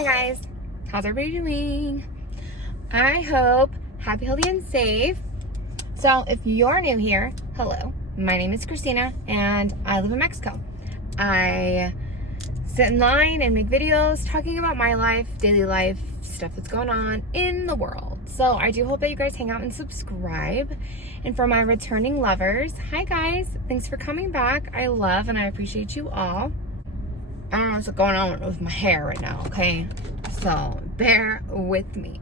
Hi guys, how's everybody doing? I hope happy, healthy, and safe. So if you're new here, hello, my name is Christina and I live in Mexico. I sit in line and make videos talking about my life, daily life, stuff that's going on in the world. So I do hope that you guys hang out and subscribe. And for my returning lovers, hi guys, thanks for coming back. I love and I appreciate you all. I don't know what's going on with my hair right now, okay? So bear with me.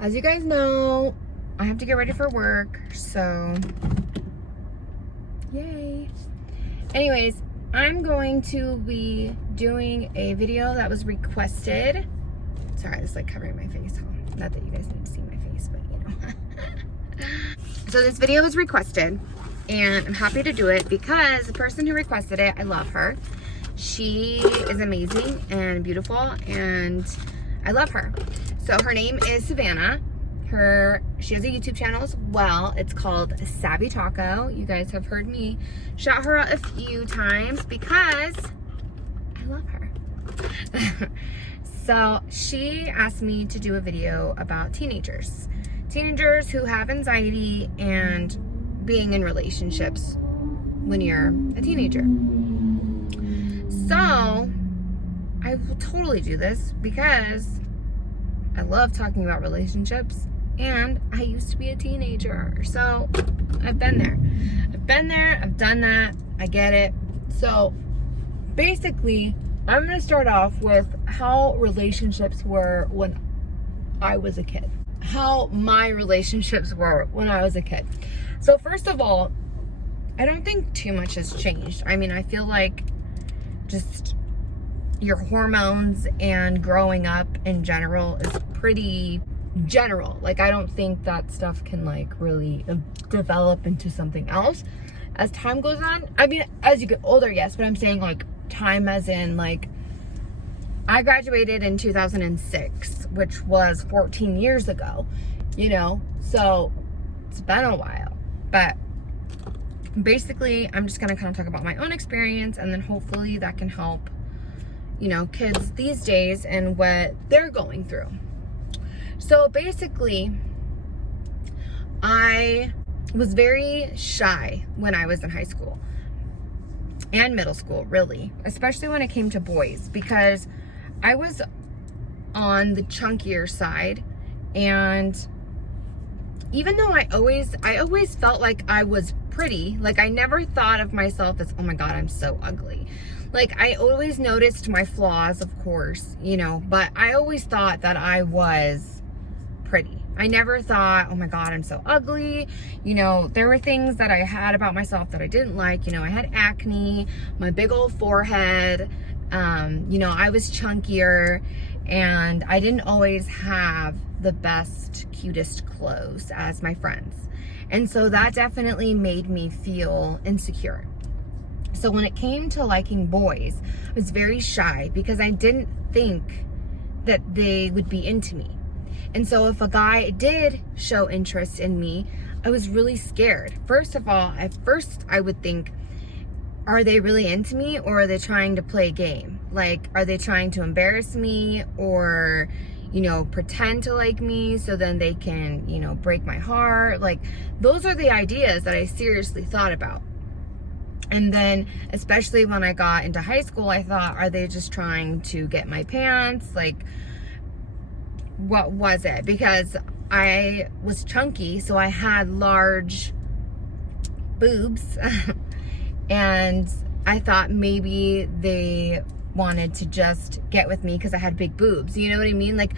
As you guys know, I have to get ready for work, so yay. Anyways, I'm going to be doing a video that was requested. Sorry, it's like covering my face. Not that you guys need to see my face, but you know. So this video was requested, and I'm happy to do it because the person who requested it, I love her. She is amazing and beautiful, and I love her. So her name is Savannah. She has a YouTube channel as well. It's called Savvy Taco. You guys have heard me shout her out a few times because I love her. So she asked me to do a video about teenagers who have anxiety and being in relationships when you're a teenager. So I will totally do this because I love talking about relationships and I used to be a teenager. So I've been there. I've done that. I get it. So basically, I'm going to start off with how relationships were when I was a kid. How my relationships were when I was a kid. So first of all, I don't think too much has changed. I mean, I feel like just your hormones and growing up in general is pretty general. Like, I don't think that stuff can like really develop into something else as time goes on. I mean, as you get older, yes, but I'm saying like time as in like I graduated in 2006, which was 14 years ago, you know, so it's been a while. But basically, I'm just going to kind of talk about my own experience, and then hopefully that can help, you know, kids these days and what they're going through. So basically, I was very shy when I was in high school and middle school, really, especially when it came to boys, because I was on the chunkier side, and even though I always felt like I was pretty, like I never thought of myself as, oh my God, I'm so ugly. Like I always noticed my flaws, of course, you know, but I always thought that I was pretty. I never thought, oh my God, I'm so ugly. You know, there were things that I had about myself that I didn't like. You know, I had acne, my big old forehead, you know, I was chunkier, and I didn't always have the best, cutest clothes as my friends. And so that definitely made me feel insecure. So when it came to liking boys, I was very shy because I didn't think that they would be into me. And so if a guy did show interest in me, I was really scared. First of all, at first I would think, are they really into me, or are they trying to play a game? Like, are they trying to embarrass me, or, you know, pretend to like me so then they can, you know, break my heart? Like, those are the ideas that I seriously thought about. And then, especially when I got into high school, I thought, are they just trying to get my pants? Like, what was it? Because I was chunky, so I had large boobs. And I thought maybe they wanted to just get with me because I had big boobs. You know what I mean? Like,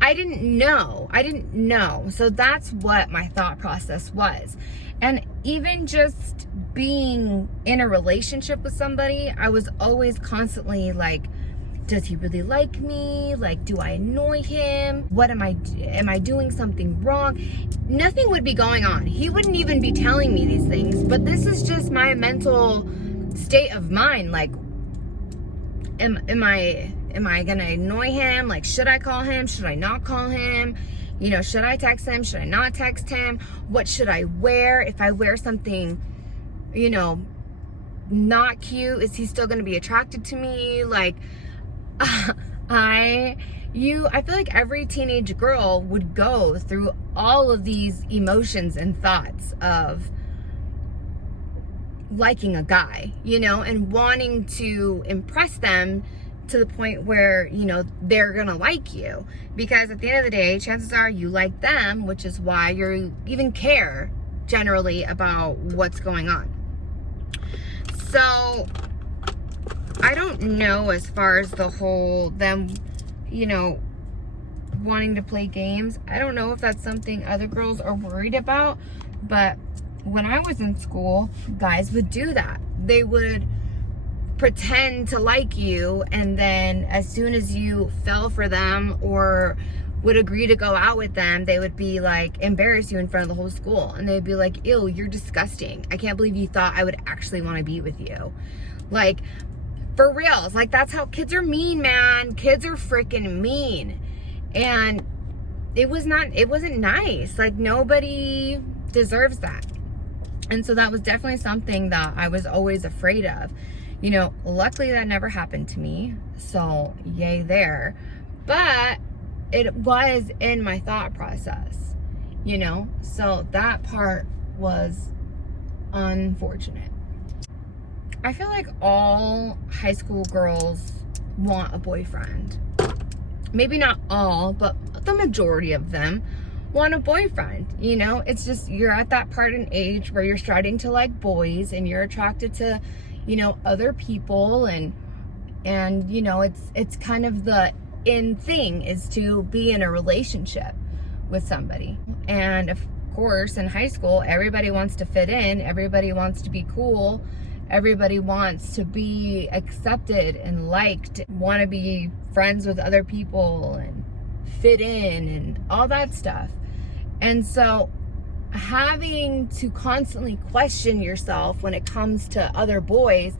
I didn't know. So that's what my thought process was. And even just being in a relationship with somebody, I was always constantly like, does he really like me? Like, do I annoy him? What am I doing something wrong? Nothing would be going on. He wouldn't even be telling me these things, but this is just my mental state of mind. Like, am I gonna annoy him? Like, should I call him? Should I not call him? You know, should I text him? Should I not text him? What should I wear? If I wear something, you know, not cute, is he still gonna be attracted to me? Like, I feel like every teenage girl would go through all of these emotions and thoughts of liking a guy, you know, and wanting to impress them to the point where, you know, they're gonna like you. Because at the end of the day, chances are you like them, which is why you even care generally about what's going on. So I don't know as far as the whole them, you know, wanting to play games. I don't know if that's something other girls are worried about, but when I was in school, guys would do that. They would pretend to like you, and then as soon as you fell for them or would agree to go out with them, they would be like, embarrass you in front of the whole school. And they'd be like, ew, you're disgusting. I can't believe you thought I would actually want to be with you. Like, for reals. Like, that's how kids are mean, man. Kids are freaking mean. And it wasn't nice. Like, nobody deserves that. And so that was definitely something that I was always afraid of. You know, luckily that never happened to me. So yay there. But it was in my thought process, you know? So that part was unfortunate. I feel like all high school girls want a boyfriend. Maybe not all, but the majority of them want a boyfriend. You know, it's just, you're at that part in age where you're starting to like boys and you're attracted to, you know, other people, and you know, it's kind of the in thing is to be in a relationship with somebody. And of course, in high school, everybody wants to fit in, everybody wants to be cool, everybody wants to be accepted and liked, want to be friends with other people and fit in and all that stuff. And so having to constantly question yourself when it comes to other boys,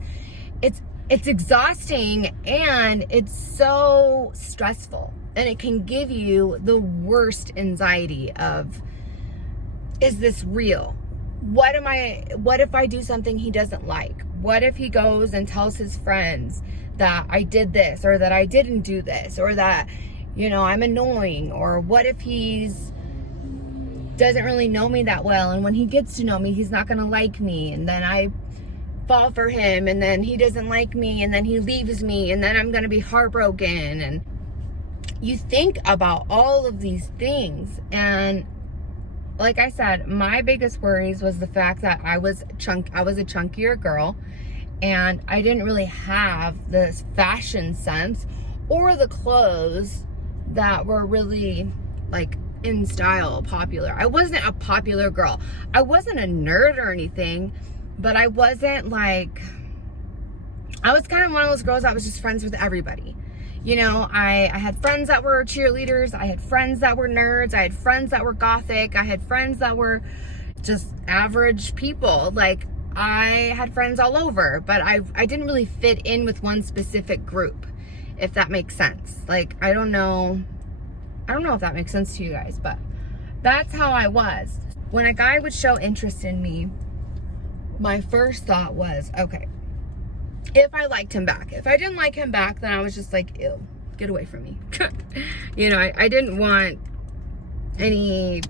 it's exhausting, and it's so stressful, and it can give you the worst anxiety of, is this real? What if I do something he doesn't like? What if he goes and tells his friends that I did this, or that I didn't do this, or that, you know, I'm annoying? Or what if he's doesn't really know me that well, and when he gets to know me, he's not gonna like me, and then I fall for him, and then he doesn't like me, and then he leaves me, and then I'm gonna be heartbroken. And you think about all of these things. And like I said, my biggest worries was the fact that I was a chunkier girl, and I didn't really have this fashion sense or the clothes that were really like in style, popular. I wasn't a popular girl. I wasn't a nerd or anything, but I wasn't like, I was kind of one of those girls that was just friends with everybody. You know, I had friends that were cheerleaders, I had friends that were nerds, I had friends that were gothic, I had friends that were just average people. Like, I had friends all over, but I didn't really fit in with one specific group, if that makes sense. Like, I don't know if that makes sense to you guys, but that's how I was. When a guy would show interest in me, my first thought was, okay, if I liked him back. If I didn't like him back, then I was just like, ew, get away from me. You know, I didn't want any,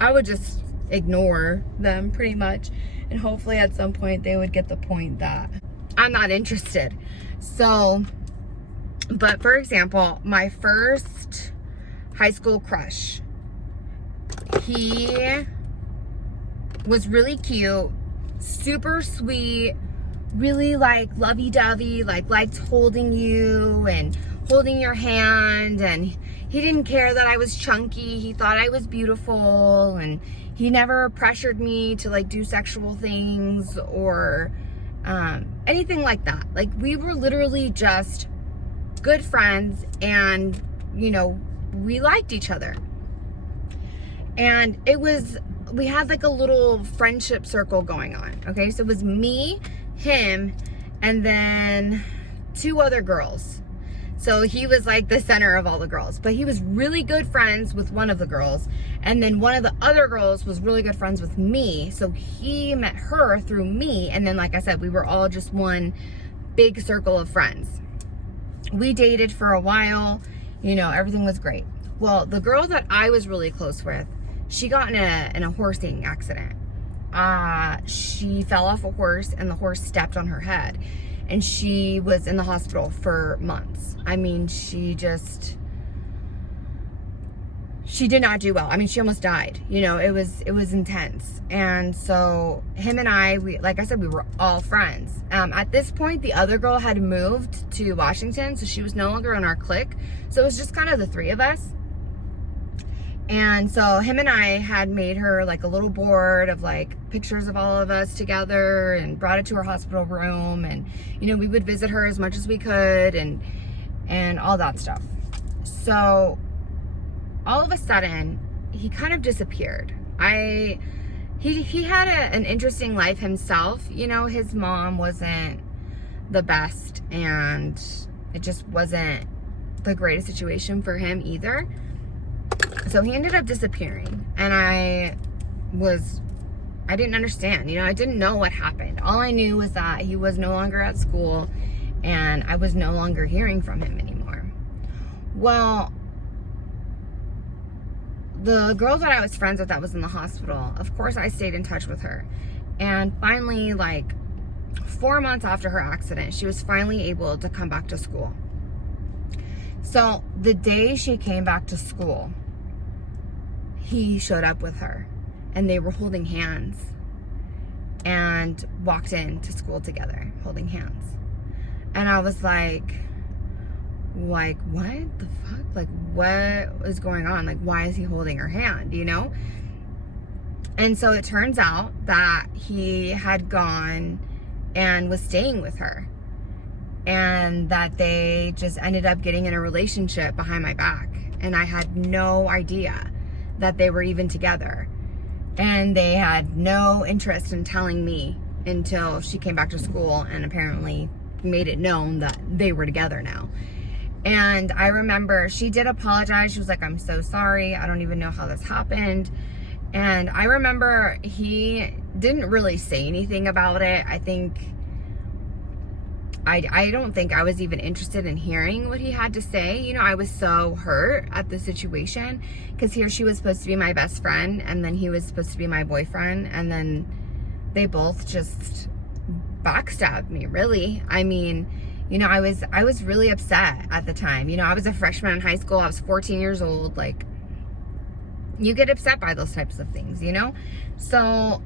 I would just ignore them pretty much. And hopefully at some point they would get the point that I'm not interested. So, but for example, my first high school crush, he was really cute, super sweet, really like lovey-dovey, like liked holding you and holding your hand, and he didn't care that I was chunky. He thought I was beautiful, and he never pressured me to like do sexual things or anything like that. Like, we were literally just good friends, and you know, we liked each other. And we had like a little friendship circle going on. Okay, so it was me, him, and then 2 other girls. So he was like the center of all the girls, but he was really good friends with one of the girls, and then one of the other girls was really good friends with me. So he met her through me, and then like I said, we were all just one big circle of friends. We dated for a while, you know, everything was great. Well, the girl that I was really close with, she got in a horsing accident. She fell off a horse and the horse stepped on her head, and she was in the hospital for months. I mean, she did not do well. I mean, she almost died. You know, it was intense. And so him and I, like I said, we were all friends. At this point, the other girl had moved to Washington, so she was no longer in our clique. So it was just kind of the three of us. And so him and I had made her like a little board of like pictures of all of us together and brought it to her hospital room. And, you know, we would visit her as much as we could and all that stuff. So all of a sudden, he kind of disappeared. He had an interesting life himself. You know, his mom wasn't the best, and it just wasn't the greatest situation for him either. So he ended up disappearing, and I didn't understand. You know, I didn't know what happened. All I knew was that he was no longer at school, and I was no longer hearing from him anymore. Well, the girl that I was friends with that was in the hospital, of course I stayed in touch with her. And finally, like 4 months after her accident, she was finally able to come back to school. So the day she came back to school, he showed up with her, and they were holding hands and walked into school together, holding hands. And I was like, what the fuck? Like, what is going on? Like, why is he holding her hand, you know? And so it turns out that he had gone and was staying with her, and that they just ended up getting in a relationship behind my back. And I had no idea that they were even together. And they had no interest in telling me until she came back to school and apparently made it known that they were together now. And I remember she did apologize. She was like, I'm so sorry. I don't even know how this happened. And I remember he didn't really say anything about it. I don't think I was even interested in hearing what he had to say. You know, I was so hurt at the situation, because here she was supposed to be my best friend, and then he was supposed to be my boyfriend, and then they both just backstabbed me, really. I mean, you know, I was really upset at the time. You know, I was a freshman in high school. I was 14 years old. Like, you get upset by those types of things, you know? So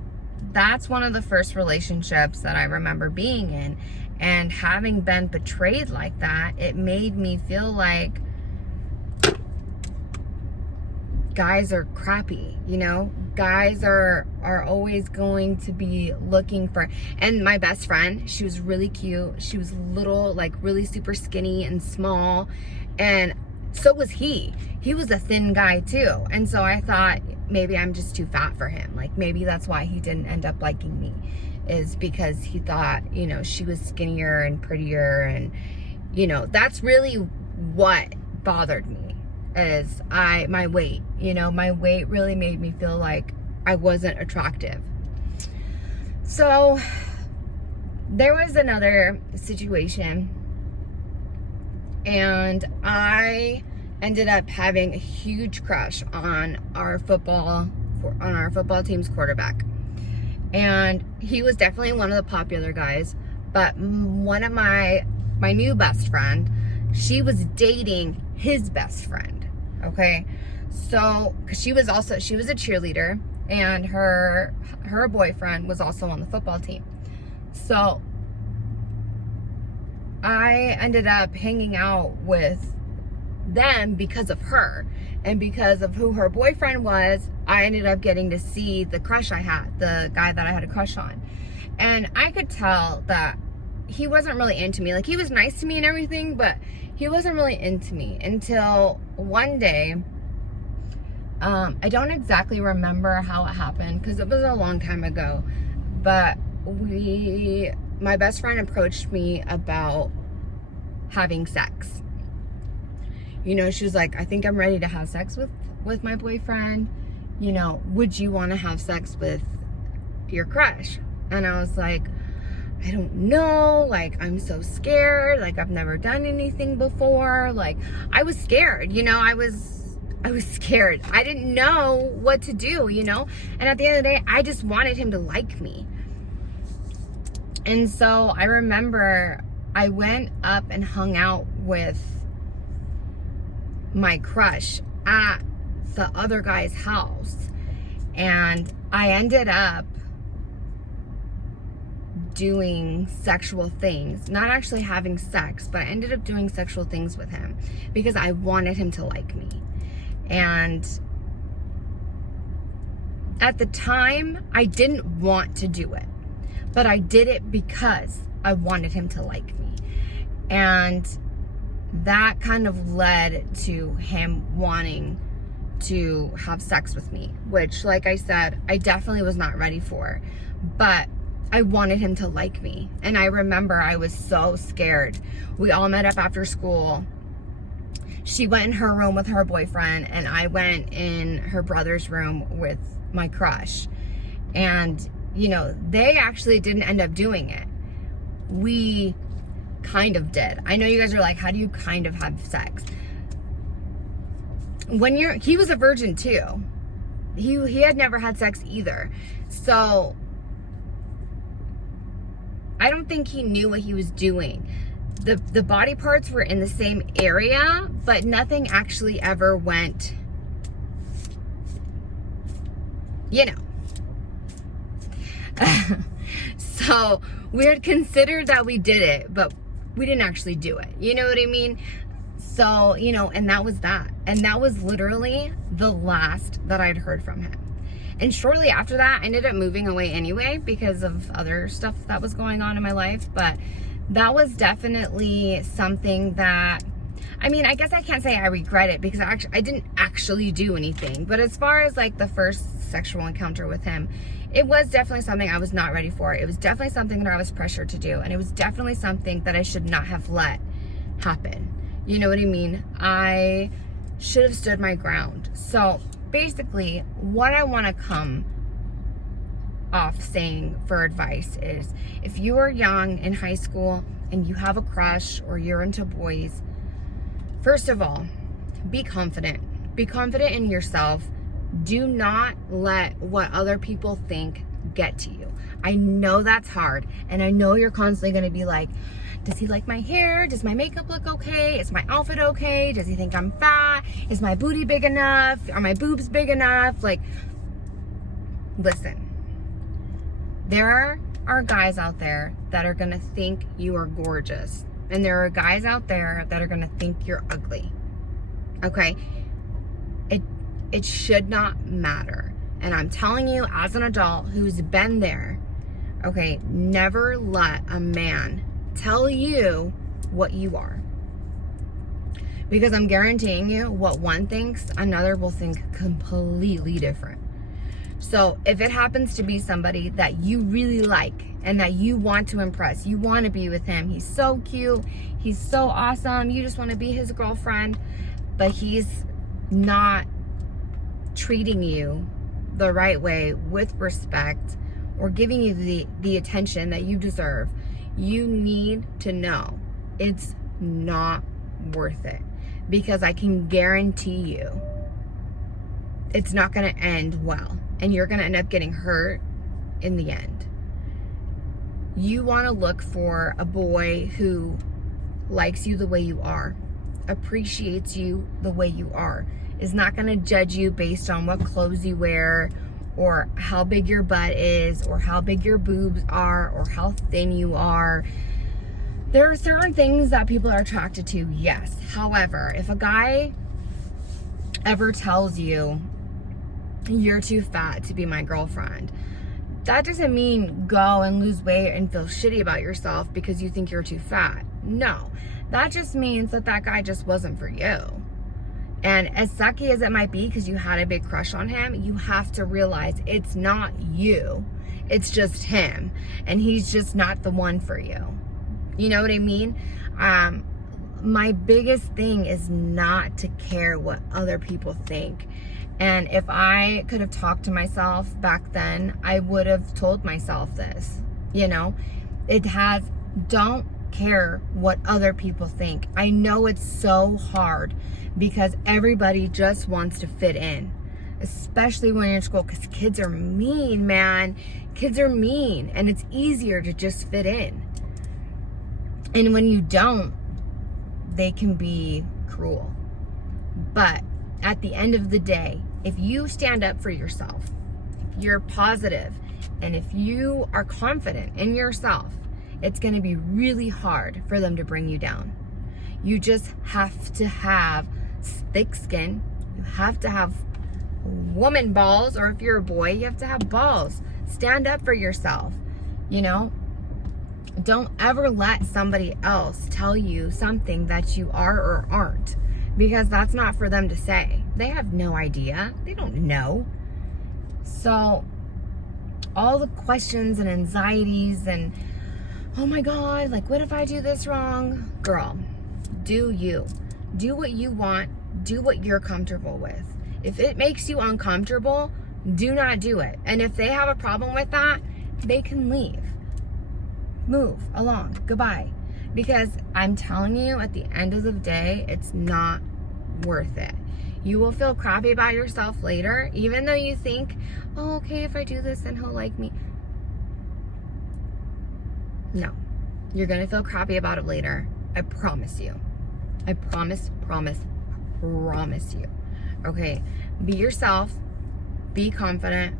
that's one of the first relationships that I remember being in. And having been betrayed like that, it made me feel like guys are crappy, you know? Guys are always going to be looking for, and my best friend, she was really cute. She was little, like really super skinny and small, and so was he. He was a thin guy too. And so I thought, maybe I'm just too fat for him. Like, maybe that's why he didn't end up liking me, is because he thought, you know, she was skinnier and prettier. And, you know, that's really what bothered me, is my weight. You know, my weight really made me feel like I wasn't attractive. So there was another situation, and I ended up having a huge crush on our football team's quarterback. And he was definitely one of the popular guys, but one of my new best friend, she was dating his best friend. Okay. So, cause she was a cheerleader, and her boyfriend was also on the football team. So I ended up hanging out with them because of her, and because of who her boyfriend was. I ended up getting to see the crush I had, the guy that I had a crush on. And I could tell that he wasn't really into me. Like, he was nice to me and everything, but he wasn't really into me until one day. I don't exactly remember how it happened, because it was a long time ago, but my best friend approached me about having sex. You know, she was like, I think I'm ready to have sex with my boyfriend. You know, would you want to have sex with your crush? And I was like, I don't know, like, I'm so scared, like, I've never done anything before. Like, I was scared, you know, I was scared. I didn't know what to do, you know, and at the end of the day, I just wanted him to like me. And so I remember I went up and hung out with my crush at the other guy's house, and I ended up doing sexual things, not actually having sex, but I ended up doing sexual things with him because I wanted him to like me. And at the time, I didn't want to do it, but I did it because I wanted him to like me. And that kind of led to him wanting to have sex with me, which, like I said, I definitely was not ready for, but I wanted him to like me. And I remember I was so scared. We all met up after school. She went in her room with her boyfriend, and I went in her brother's room with my crush. And, you know, they actually didn't end up doing it. We kind of did. I know you guys are like, how do you kind of have sex? He was a virgin too. He had never had sex either. So I don't think he knew what he was doing. The body parts were in the same area, but nothing actually ever went, you know. So we had considered that we did it, but we didn't actually do it. You know what I mean? So, you know, and that was that. And that was literally the last that I'd heard from him. And shortly after that, I ended up moving away anyway because of other stuff that was going on in my life. But that was definitely something that, I mean, I guess I can't say I regret it because I didn't actually do anything. But as far as like the first sexual encounter with him, it was definitely something I was not ready for. It was definitely something that I was pressured to do. And it was definitely something that I should not have let happen. You know what I mean? I should have stood my ground. So basically, what I want to come off saying for advice is, if you are young in high school and you have a crush or you're into boys, first of all, be confident. Be confident in yourself. Do not let what other people think get to you. I know that's hard, and I know you're constantly going to be like, does he like my hair? Does my makeup look okay? Is my outfit okay? Does he think I'm fat? Is my booty big enough? Are my boobs big enough? Like, listen, there are guys out there that are gonna think you are gorgeous, and there are guys out there that are gonna think you're ugly. Okay? It should not matter. And I'm telling you, as an adult who's been there, okay, never let a man tell you what you are. Because I'm guaranteeing you, what one thinks, another will think completely different. So if it happens to be somebody that you really like and that you want to impress, you want to be with him, he's so cute, he's so awesome, you just want to be his girlfriend, but he's not treating you the right way with respect or giving you the attention that you deserve, you need to know it's not worth it. Because I can guarantee you it's not going to end well, and you're going to end up getting hurt in the end. You want to look for a boy who likes you the way you are, appreciates you the way you are, is not going to judge you based on what clothes you wear or how big your butt is or how big your boobs are or how thin you are. There are certain things that people are attracted to, yes. However, if a guy ever tells you you're too fat to be my girlfriend, that doesn't mean go and lose weight and feel shitty about yourself because you think you're too fat. No, that just means that guy just wasn't for you. And as sucky as it might be because you had a big crush on him, you have to realize it's not you. It's just him. And he's just not the one for you. You know what I mean? My biggest thing is not to care what other people think. And if I could have talked to myself back then, I would have told myself this, you know? Don't care what other people think. I know it's so hard because everybody just wants to fit in, especially when you're in school, because kids are mean, man. Kids are mean, and it's easier to just fit in. And when you don't, they can be cruel. But at the end of the day, if you stand up for yourself, if you're positive, and if you are confident in yourself, it's going to be really hard for them to bring you down. You just have to have thick skin. You have to have woman balls, or if you're a boy, you have to have balls. Stand up for yourself, you know? Don't ever let somebody else tell you something that you are or aren't, because that's not for them to say. They have no idea. They don't know. So all the questions and anxieties and, oh my God, like, what if I do this wrong? Girl, do you. Do what you want. Do what you're comfortable with. If it makes you uncomfortable, do not do it. And if they have a problem with that, they can leave. Move along. Goodbye. Because I'm telling you, at the end of the day, it's not worth it. You will feel crappy about yourself later, even though you think, oh, okay, if I do this, then he'll like me. No. You're going to feel crappy about it later. I promise you. I promise you. Okay? Be yourself. Be confident.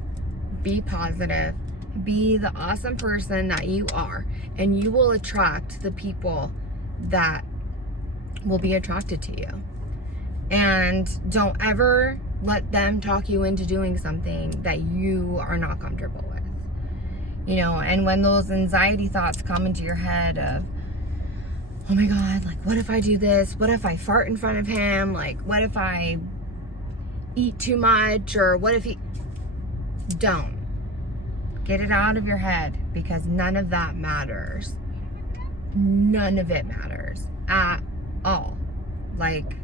Be positive. Be the awesome person that you are, and you will attract the people that will be attracted to you. And don't ever let them talk you into doing something that you are not comfortable with. You know, and when those anxiety thoughts come into your head of, oh my God, like, what if I do this? What if I fart in front of him? Like, what if I eat too much? Or what if he... Don't. Get it out of your head, because none of that matters. None of it matters at all. Like,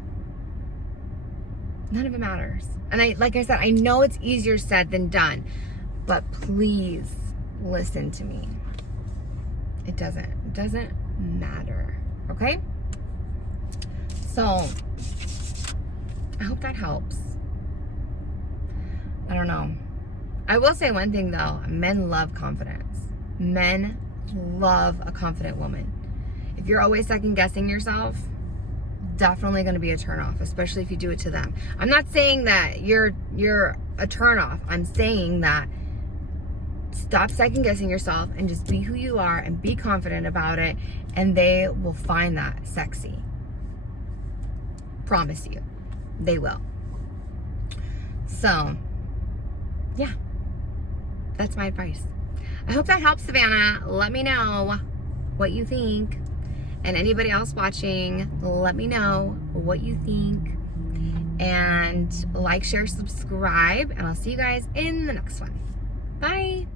none of it matters. And like I said, I know it's easier said than done, but please listen to me. It doesn't matter. Okay? So, I hope that helps. I don't know. I will say one thing though, men love confidence. Men love a confident woman. If you're always second guessing yourself, definitely going to be a turnoff, especially if you do it to them. I'm not saying that you're a turnoff. I'm saying that stop second guessing yourself and just be who you are and be confident about it, and they will find that sexy. Promise you, they will. So, yeah. That's my advice. I hope that helps, Savannah. Let me know what you think. And anybody else watching, let me know what you think. And like, share, subscribe. And I'll see you guys in the next one. Bye.